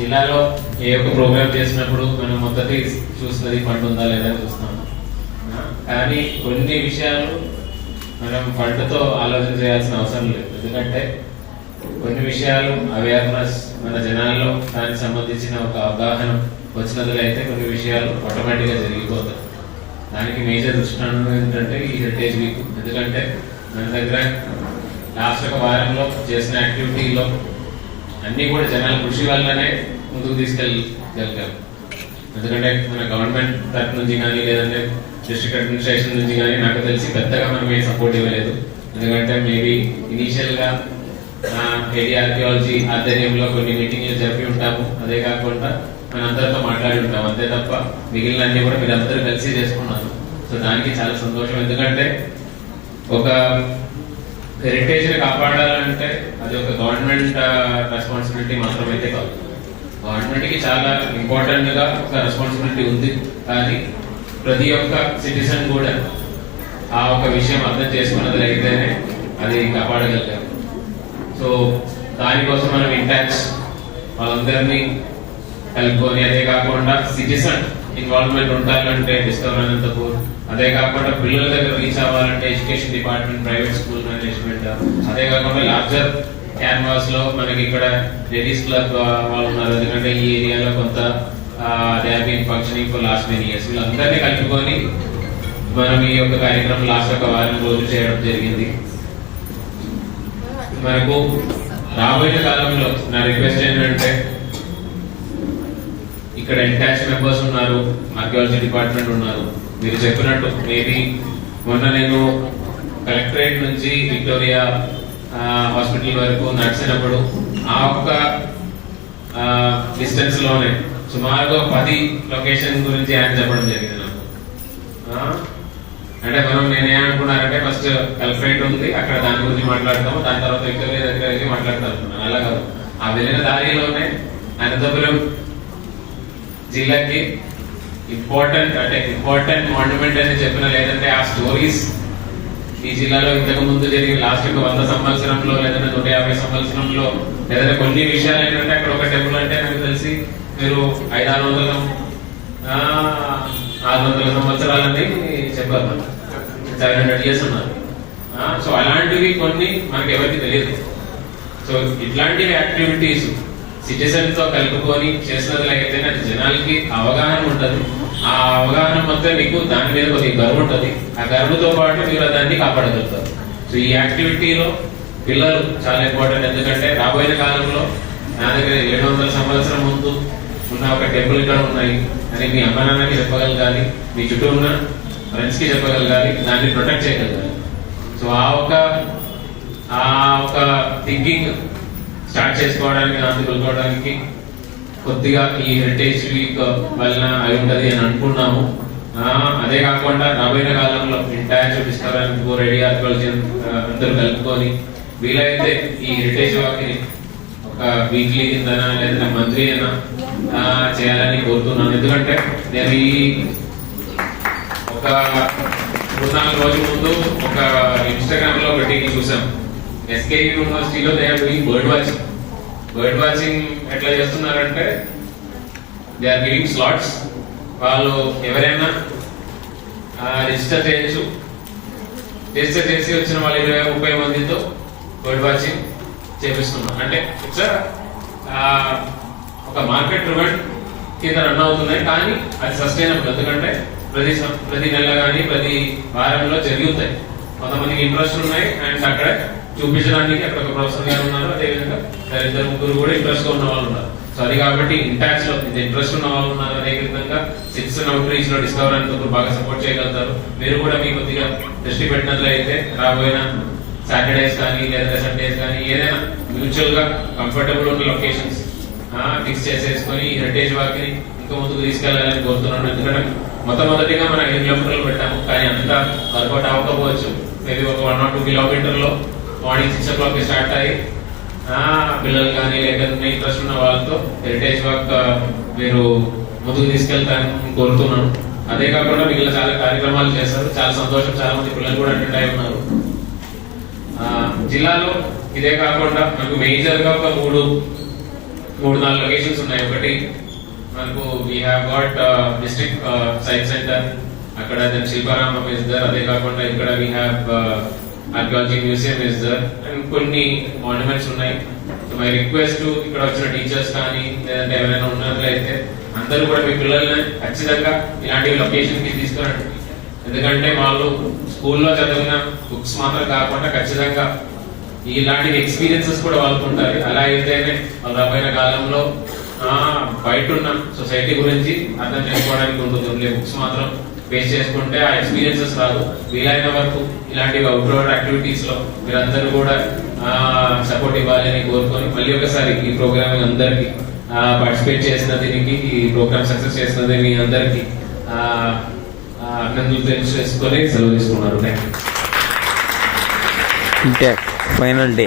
జిల్లాలో ఏ ఒక్క ప్రోగ్రామ్ చేసినప్పుడు మనం మొదటి చూస్తున్నది ఫండ్ ఉందా లేదా చూస్తాం. కానీ కొన్ని విషయాలు మనం ఫండ్తో ఆలోచన చేయాల్సిన అవసరం లేదు. ఎందుకంటే కొన్ని విషయాలు అవేర్నెస్ మన జనాల్లో దానికి సంబంధించిన ఒక అవగాహన వచ్చినట్లయితే కొన్ని విషయాలు ఆటోమేటిక్గా జరిగిపోతాయి. దానికి మేజర్ దృష్టాంతం ఏంటంటే ఈ హెరిటేజ్ వీక్. ఎందుకంటే మన దగ్గర లాస్ట్ ఒక వారంలో చేసిన యాక్టివిటీలో అన్నీ కూడా జనాల కృషి వల్లనే ముందుకు తీసుకెళ్ళగలిగారు. ఎందుకంటే మన గవర్నమెంట్ తరఫు నుంచి కానీ లేదంటే డిస్ట్రిక్ట్ అడ్మినిస్ట్రేషన్ నుంచి కానీ నాకు తెలిసి పెద్దగా మనం ఏం సపోర్ట్ ఇవ్వలేదు. ఎందుకంటే మేబీ ఇనీషియల్గా ఏడి ఆర్కియాలజీ ఆధ్వర్యంలో కొన్ని మీటింగ్లు జరిపి ఉంటాము. అదే కాకుండా మన అందరితో మాట్లాడి ఉంటాము. అంతే తప్ప మిగిలిన అన్ని కూడా మీరు అందరూ కలిసి చేసుకున్నారు. సో దానికి చాలా సంతోషం. ఎందుకంటే ఒక హెరిటేజ్ని కాపాడాలంటే అది ఒక గవర్నమెంట్ రెస్పాన్సిబిలిటీ మాత్రమైతే కాదు. గవర్నమెంట్కి చాలా ఇంపార్టెంట్గా ఒక రెస్పాన్సిబిలిటీ ఉంది. కానీ ప్రతి ఒక్క సిటిజన్ కూడా ఆ ఒక విషయం అర్థం చేసుకున్నది అయితేనే అది కాపాడగలిగారు. సో దానికోసం మనం ఇంటాక్స్ వాళ్ళందరినీ కలుపుకొని, అదే కాకుండా సిటిజన్ ఇన్వాల్వ్మెంట్ ఉండాలంటే డిస్కవర్ అనంతపూర్, అదే కాకుండా పిల్లల దగ్గర రీచ్ అవ్వాలంటే education department, private school management, అదే కాకుండా లార్జర్ క్యాన్వాస్ లో మనకి ఇక్కడ లేడీస్ క్లబ్ వాళ్ళు ఉన్నారు. ఎందుకంటే ఈ ఏరియాలో కొంత they have been functioning for last many years. వీళ్ళందరినీ కలుపుకొని మనం ఈ యొక్క కార్యక్రమం లాస్ట్ ఒక వారం రోజులు చేయడం జరిగింది. మనకు రాబోయే కాలంలో నా రిక్వెస్ట్ ఏంటంటే ఇక్కడ ఇంటాక్స్ మెంబర్స్ ఉన్నారు, ఆర్కియాలజీ డిపార్ట్మెంట్ ఉన్నారు. మీరు చెప్పినట్టు మేబీ మొన్న నేను కలెక్టరేట్ నుంచి విక్టోరియా హాస్పిటల్ వరకు నడిచినప్పుడు ఆ ఒక్క డిస్టెన్స్ లోనే సుమారుగా 10 లొకేషన్ గురించి ఆయన చెప్పడం జరిగింది నాకు. అంటే నేనేమనుకున్నానంటే ఫస్ట్ కలెక్టరేట్ ఉంది, అక్కడ దాని గురించి మాట్లాడతాము, దాని తర్వాత విక్టోరియా దగ్గర వెళ్ళి మాట్లాడతాను. అలా కాదు, ఆ వెళ్ళిన దారిలోనే అనంతపురం జిల్లాకి ఇంపార్టెంట్ మాన్యుమెంట్ అని చెప్పిన, లేదంటే ఆ స్టోరీస్ ఈ జిల్లాలో ఇంతకు ముందు జరిగిన లాస్ట్ 100 సంవత్సరంలో లేదంటే 150 సంవత్సరంలో లేదంటే కొన్ని విషయాలు ఏంటంటే అక్కడ ఒక టెంపుల్ అంటే నాకు తెలిసి మీరు 500-600 సంవత్సరాలని చెప్పారు. మనం 700 years ఉన్నారు. సో అలాంటివి కొన్ని మనకి ఎవరికి తెలియదు. సో ఇట్లాంటివి యాక్టివిటీస్ సిటిజన్ తో కలుపుకొని చేసినట్లయితే అది జనాలకి అవగాహన ఉంటుంది. ఆ అవగాహన మొత్తం మీకు దాని మీద కొద్దిగా గర్వ ఉంటుంది. ఆ గర్వతో పాటు మీరు దాన్ని కాపాడగలుగుతారు. సో ఈ యాక్టివిటీలో పిల్లలు చాలా ఇంపార్టెంట్. ఎందుకంటే రాబోయే కాలంలో నా దగ్గర 700 సంవత్సరం ముందు ఉన్న ఒక టెంపుల్ ఇక్కడ ఉన్నాయి అని మీ అమ్మ నాన్నకి చెప్పగలగాలి, మీ చుట్టూ ఉన్న ఫ్రెండ్స్ కి చెప్పగలగాలి, దాన్ని ప్రొటెక్ట్ చేయగలగాలి. సో ఆ ఒక థింకింగ్ స్టార్ట్ చేసుకోవడానికి, దాన్ని కొనుక్కోవడానికి కొద్దిగా ఈ హెరిటేజ్ వీక్ వలన అయి ఉంటది అని అనుకున్నాము. అదే కాకుండా రాబోయే కాలంలో ఇంటాక్స్ డిస్కవర్ రెడీ ఆర్కియాలజీ అందరూ కలుపుకొని వీలైతే ఈ హెరిటేజ్ వాక్ని ఒక వీక్లీ కిందనా లేదా మంత్లీ అయినా చేయాలని కోరుతున్నాను. ఎందుకంటే నేను ఈ ఒక 3-4 రోజుల ముందు ఒక ఇన్స్టాగ్రామ్ లో ఒకటి చూసాం. ఎస్కే యూనివర్సిటీలో they are doing bird watching ఎట్లా చేస్తున్నారంటే దే ఆర్ గివింగ్ స్లాట్స్. వాళ్ళు ఎవరైనా రిజిస్టర్ చేయొచ్చు. రిజిస్టర్ చేసి వచ్చిన వాళ్ళు 20-30 మందితో బర్డ్ వాచింగ్ చేపిస్తున్నారు. అంటే ఇట్లా ఒక మార్కెట్ డ్రివెన్ కింద రన్ అవుతున్నాయి. కానీ అది సస్టైనబుల్. ఎందుకంటే ప్రతి నెల కానీ ప్రతి వారంలో జరుగుతాయి. కొంతమందికి ఇంట్రెస్ట్ ఉన్నాయి అండ్ అక్కడ చూపించడానికి అక్కడ ఒక ప్రొఫెసర్ గారు ఉన్నారు, అదేవిధంగా 2-3 కూడా ఇంట్రెస్ట్ గా ఉన్న వాళ్ళు ఉన్నారు. సో అది కాబట్టి ఇంటాక్స్ లో ఇంట్రెస్ట్ ఉన్న వాళ్ళు ఉన్నారు. అదేవిధంగా సిటిజన్ అవుట్ రీచ్ లో డిస్కవర్ అనంతపురం బాగా సపోర్ట్ చేయగలుగుతారు. మీరు కూడా మీ కొద్దిగా దృష్టి పెట్టినట్లయితే రాబోయే సాటర్డేస్ కానీ లేదా సండేస్ కానీ ఏదైనా మ్యూచువల్ గా కంఫర్టబుల్ ఉన్న లొకేషన్స్ ఫిక్స్ చేసేసుకొని హెరిటేజ్ వాక్ని ఇంకా ముందుకు తీసుకెళ్లాలని కోరుతున్నాను. ఎందుకంటే మొట్టమొదటిగా మనం 8 కిలోమీటర్లు పెట్టాము, కానీ అంతా వర్కౌట్ అవ్వకపోవచ్చు. మేబీ ఒక 1 or 2 కిలోమీటర్లో మార్నింగ్ 6 o'clock స్టార్ట్ అయ్యి పిల్లలు కానీ లేకపోతే ఇంట్రెస్ట్ ఉన్న వాళ్ళతో హెరిటేజ్ వాక్ మీరు ముందుకు తీసుకెళ్తారని కోరుతున్నాను. అదే కాకుండా మిగిలిన చాలా కార్యక్రమాలు చేస్తారు. చాలా సంతోషం. చాలా మంది పిల్లలు కూడా అటెండ్ అయి ఉన్నారు. జిల్లాలో ఇదే కాకుండా మనకు మేజర్ గా ఒక 3 3-4 లొకేషన్స్ ఉన్నాయి. ఒకటి మనకు we have got district science centre, అక్కడ దెన్ శిల్పారామం ఇస్ దర్. అదే కాకుండా ఇక్కడ we have archaeology museum is there and కొన్ని మాన్యుమెంట్స్ ఉన్నాయి. సో మై రిక్వెస్ట్ ఇక్కడ వచ్చిన టీచర్స్ కానీ లేదంటే ఎవరైనా ఉన్నట్లయితే అందరూ కూడా మీ పిల్లల్ని ఖచ్చితంగా ఇలాంటి లొకేషన్ కి తీసుకురండి. ఎందుకంటే వాళ్ళు స్కూల్లో చదివిన బుక్స్ మాత్రం కాకుండా ఖచ్చితంగా ఇలాంటి ఎక్స్పీరియన్సెస్ కూడా వాళ్ళకు ఉంటాయి. అలా అయితేనే వాళ్ళ రాబోయే కాలంలో బయట ఉన్న సొసైటీ గురించి అర్థం చేసుకోవడానికి ఉంటుంది. బుక్స్ మాత్రం ఫేస్ చేసుకుంటే ఆ ఎక్స్పీరియన్సెస్ రాదు. వీలైన వరకు ఇలాంటి అవుట్డోర్ యాక్టివిటీస్ లో మీరందరూ కూడా సపోర్ట్ ఇవ్వాలని కోరుకొని మళ్ళీ ఒకసారి ఈ ప్రోగ్రామ్ అందరికి పార్టిసిపేట్ చేసిన దీనికి, ఈ ప్రోగ్రామ్ సక్సెస్ చేసినది మీ అందరికి అభినందనలు తెలియజేసుకొని సెలవు తీసుకున్నారు. Thank you. Final day